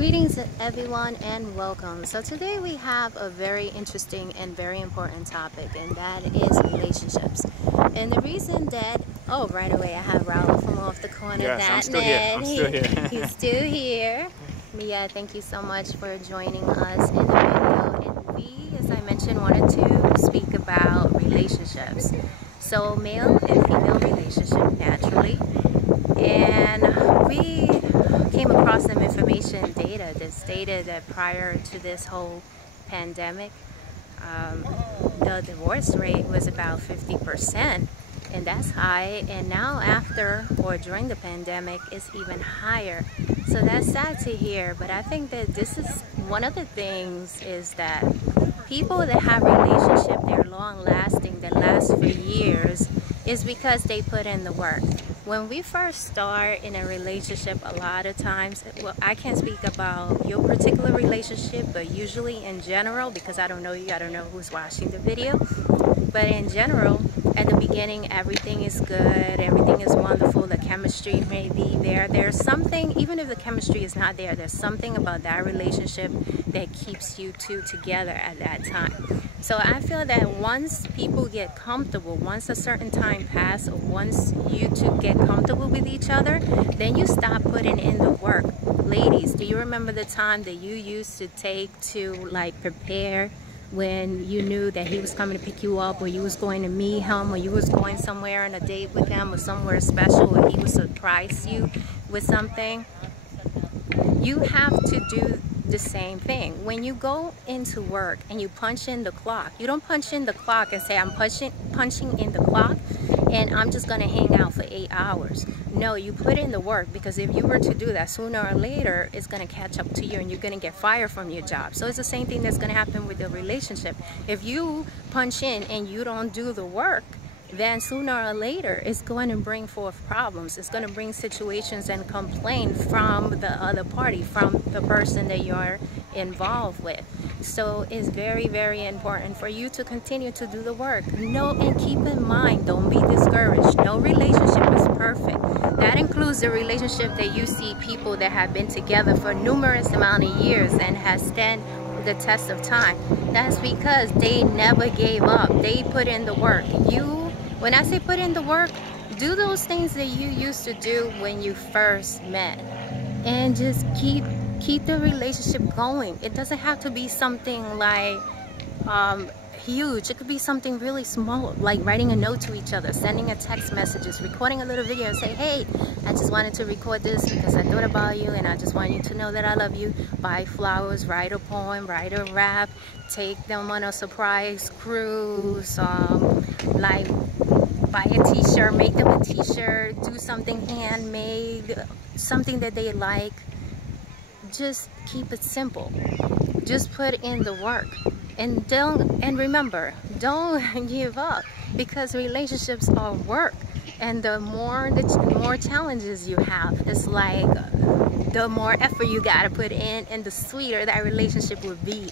Greetings everyone and welcome. So today we have a very interesting and very important topic, and that is relationships. And the reason that, right away I have Raul from off the corner. Yes, I'm still here. He's still here. Mia, thank you so much for joining us in the video. And we, as I mentioned, wanted to speak about relationships. So male and female relationship naturally. And we came across some information data that stated that prior to this whole pandemic, the divorce rate was about 50%, and that's high. And now after or during the pandemic, it's even higher. So that's sad to hear, but I think that this is one of the things is that people that have relationships, they're long lasting, that last for years, is because they put in the work. When we first start in a relationship, a lot of times, well, I can't speak about your particular relationship, but usually in general, because I don't know you, I don't know who's watching the video, but in general, at the beginning, everything is good, everything is wonderful, the chemistry may be there. There's something, even if the chemistry is not there, there's something about that relationship that keeps you two together at that time. So I feel that once people get comfortable, once a certain time passes, or once you two get comfortable with each other, then you stop putting in the work. Ladies, do you remember the time that you used to take to like prepare when you knew that he was coming to pick you up, or you was going to meet him, or you was going somewhere on a date with him, or somewhere special, or he would surprise you with something? You have to do the same thing. When you go into work and you punch in the clock, you don't punch in the clock and say, I'm punching in the clock and I'm just gonna hang out for 8 hours. No, you put in the work, because if you were to do that, sooner or later it's gonna catch up to you and you're gonna get fired from your job. So it's the same thing that's gonna happen with your relationship. If you punch in and you don't do the work, then sooner or later it's going to bring forth problems. It's going to bring situations and complaint from the other party, from the person that you're involved with. So it's very, very important for you to continue to do the work. No, and keep in mind, don't be discouraged. No relationship is perfect. That includes the relationship that you see people that have been together for numerous amount of years and has stand the test of time. That's because they never gave up. They put in the work. When I say put in the work, do those things that you used to do when you first met, and just keep the relationship going. It doesn't have to be something like huge. It could be something really small, like writing a note to each other, sending a text messages, recording a little video and say, hey, I just wanted to record this because I thought about you and I just want you to know that I love you. Buy flowers, write a poem, write a rap, take them on a surprise cruise, like buy a t-shirt, make them a t-shirt, do something handmade, something that they like. Just keep it simple. Just put in the work. And remember, don't give up, because relationships are work, and the more challenges you have, it's like the more effort you gotta put in, and the sweeter that relationship will be.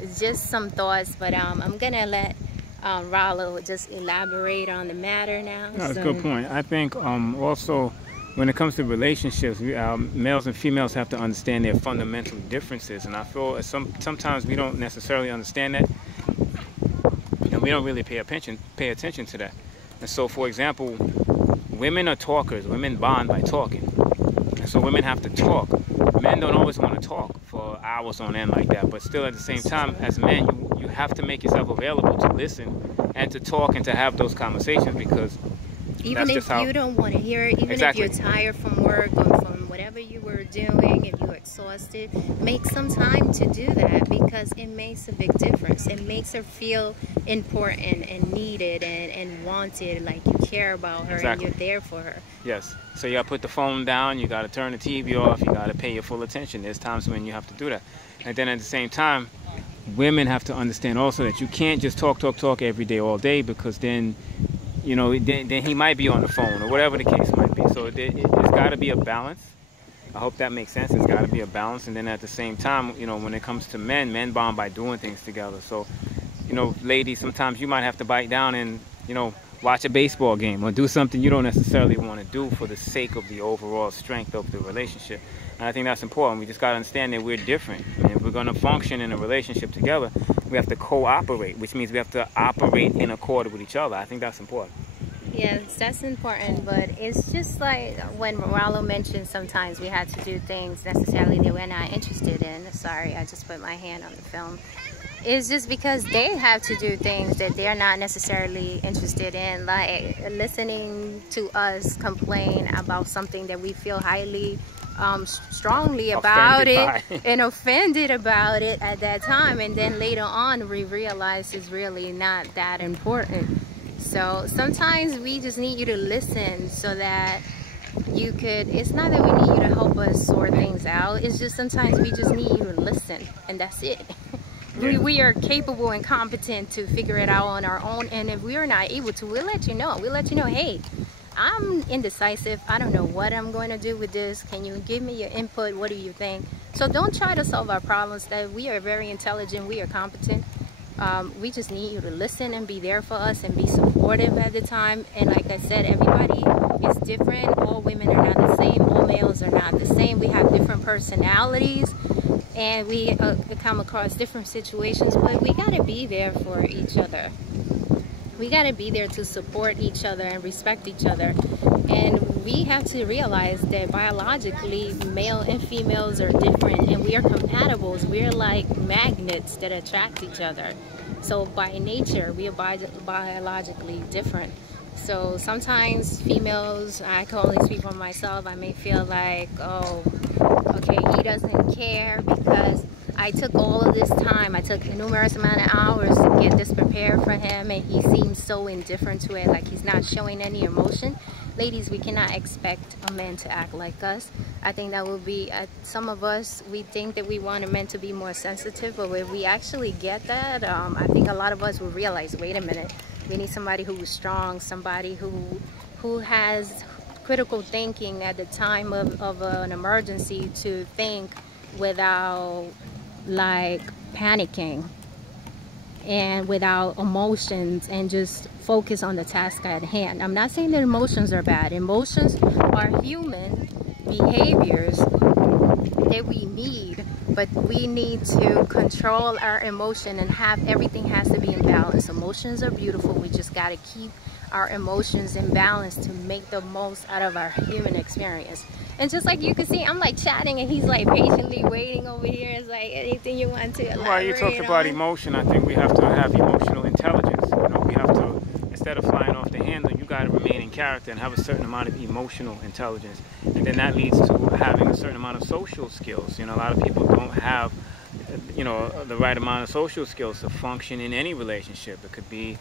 It's just some thoughts, but I'm gonna let Rollo just elaborate on the matter now. No, that's a good point. I think also when it comes to relationships, males and females have to understand their fundamental differences, and I feel sometimes we don't necessarily understand that, and we don't really pay attention to that. And so, for example, women are talkers. Women bond by talking, and so women have to talk. Men don't always want to talk for hours on end like that, but still at the same time, as men, you have to make yourself available to listen and to talk and to have those conversations, because even if you don't want to hear it, even if you're tired from work or from whatever you were doing, if you're exhausted, make some time to do that, because it makes a big difference. It makes her feel important and needed and wanted, like you care about her and you're there for her. Yes. So you got to put the phone down, you got to turn the TV off, you got to pay your full attention. There's times when you have to do that. And then at the same time, women have to understand also that you can't just talk every day, all day, because then, you know, then he might be on the phone or whatever the case might be. So it's got to be a balance. I hope that makes sense. It's got to be a balance. And then at the same time, you know, when it comes to men bond by doing things together. So, you know, ladies, sometimes you might have to bite down and, you know, watch a baseball game or do something you don't necessarily want to do for the sake of the overall strength of the relationship. And I think that's important. We just got to understand that we're different. And if we're going to function in a relationship together, we have to cooperate, which means we have to operate in accord with each other. I think that's important. Yes, that's important, but it's just like when Rollo mentioned sometimes we had to do things necessarily that we're not interested in. Sorry, I just put my hand on the film. It's just because they have to do things that they're not necessarily interested in, like listening to us complain about something that we feel highly strongly about it and offended about it at that time, and then later on we realize it's really not that important. So sometimes we just need you to listen so that you could, it's not that we need you to help us sort things out, it's just sometimes we just need you to listen, and that's it. We are capable and competent to figure it out on our own, and if we are not able to, we'll let you know. We'll let you know, hey, I'm indecisive, I don't know what I'm going to do with this, can you give me your input, what do you think? So don't try to solve our problems. That we are very intelligent, we are competent. We just need you to listen and be there for us and be supportive at the time. And like I said, everybody is different. All women are not the same, all males are not the same. We have different personalities and we come across different situations, but we got to be there for each other. We got to be there to support each other and respect each other. And we have to realize that biologically, male and females are different, and we are compatibles. We're like magnets that attract each other. So by nature, we are biologically different. So sometimes females, I can only speak for myself, I may feel like, oh, okay, he doesn't care because I took all of this time, I took a numerous amount of hours to get this prepared for him, and he seems so indifferent to it, like he's not showing any emotion. Ladies, we cannot expect a man to act like us. I think that will be, some of us, we think that we want a man to be more sensitive, but when we actually get that, I think a lot of us will realize, wait a minute, we need somebody who is strong, somebody who has critical thinking at the time of an emergency, to think without like panicking and without emotions, and just focus on the task at hand. I'm not saying that emotions are bad. Emotions are human behaviors that we need, but we need to control our emotion and have everything has to be in balance. Emotions are beautiful. We just got to keep our emotions in balance to make the most out of our human experience. And just like you can see, I'm like chatting and he's like patiently waiting over here. It's like, anything you want to elaborate Well, you talked about emotion. I think we have to have emotional intelligence. You know, we have to, instead of flying off the handle, you got to remain in character and have a certain amount of emotional intelligence. And then that leads to having a certain amount of social skills. You know, a lot of people don't have, you know, the right amount of social skills to function in any relationship. It could be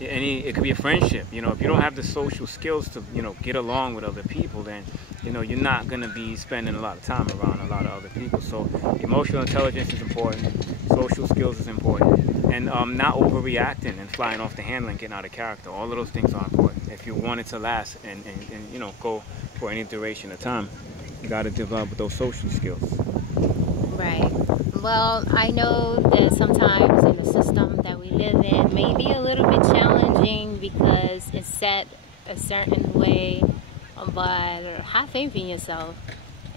a friendship. You know, if you don't have the social skills to, you know, get along with other people, then, you know, you're not going to be spending a lot of time around a lot of other people. So emotional intelligence is important, social skills is important, and not overreacting and flying off the handle and getting out of character. All of those things are important if you want it to last and you know, go for any duration of time. You got to develop those social skills. Right. Well, I know that sometimes in the system that we live in may be a little bit challenging because it's set a certain way, but have faith in yourself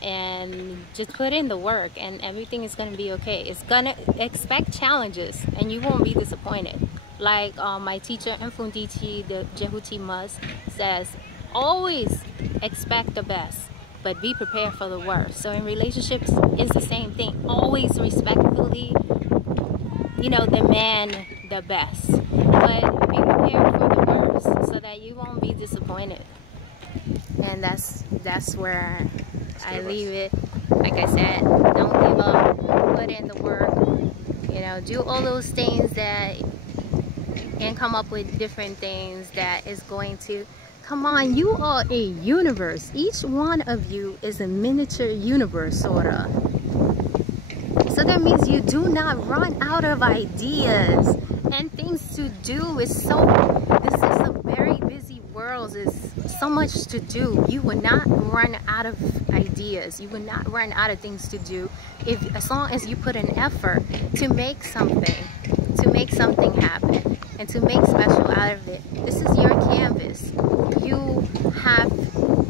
and just put in the work and everything is going to be okay. It's going to expect challenges and you won't be disappointed. Like my teacher, Mfunditi, the Jehuti Mus, says, always expect the best, but be prepared for the worst. So in relationships, it's the same thing. Always respectfully, you know, demand the best, but be prepared for the worst so that you won't be disappointed. And that's where I leave it. Like I said, don't give up, put in the work, you know, do all those things that, and come up with different things that is going to, come on, you are a universe. Each one of you is a miniature universe, sorta. So that means you do not run out of ideas and things to do. This is a very busy world. There's so much to do. You will not run out of ideas. You will not run out of things to do as long as you put an effort to make something. to make something happen and to make special out of it. This is your canvas. You have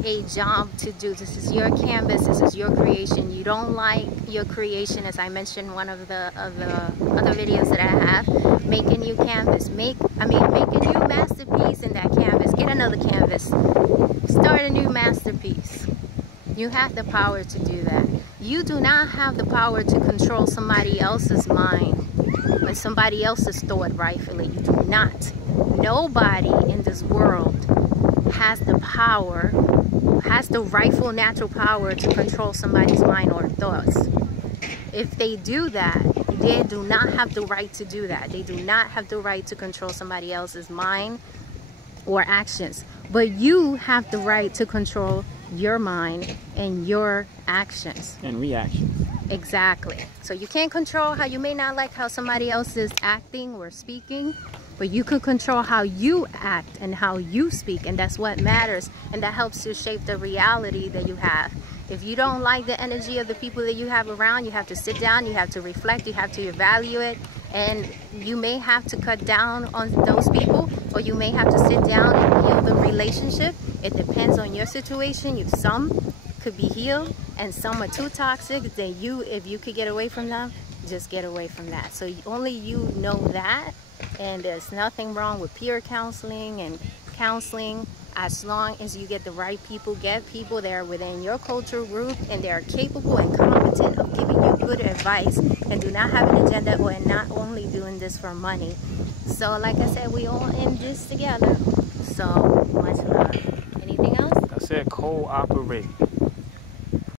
a job to do. This is your canvas. This is your creation. You don't like your creation, as I mentioned in one of the other videos that I have. Make a new canvas. Make a new masterpiece in that canvas. Get another canvas. Start a new masterpiece. You have the power to do that. You do not have the power to control somebody else's mind and somebody else's thought rightfully. You do not. Nobody in this world has the power, has the rightful natural power to control somebody's mind or thoughts. If they do that, they do not have the right to do that. They do not have the right to control somebody else's mind or actions. But you have the right to control your mind and your actions. And reactions. Exactly. So you can't control how, you may not like how somebody else is acting or speaking, but you can control how you act and how you speak, and that's what matters, and that helps to shape the reality that you have. If you don't like the energy of the people that you have around, you have to sit down, you have to reflect, you have to evaluate, and you may have to cut down on those people, or you may have to sit down and heal the relationship. It depends on your situation. Some could be healed and some are too toxic. Then if you could get away from them, just get away from that. So only you know that, and there's nothing wrong with peer counseling and counseling, as long as you get the right people. Get people that are within your cultural group and they are capable and competent of giving you good advice and do not have an agenda or not only doing this for money. So like I said, we all in this together. So much love. Anything else? I said cooperate.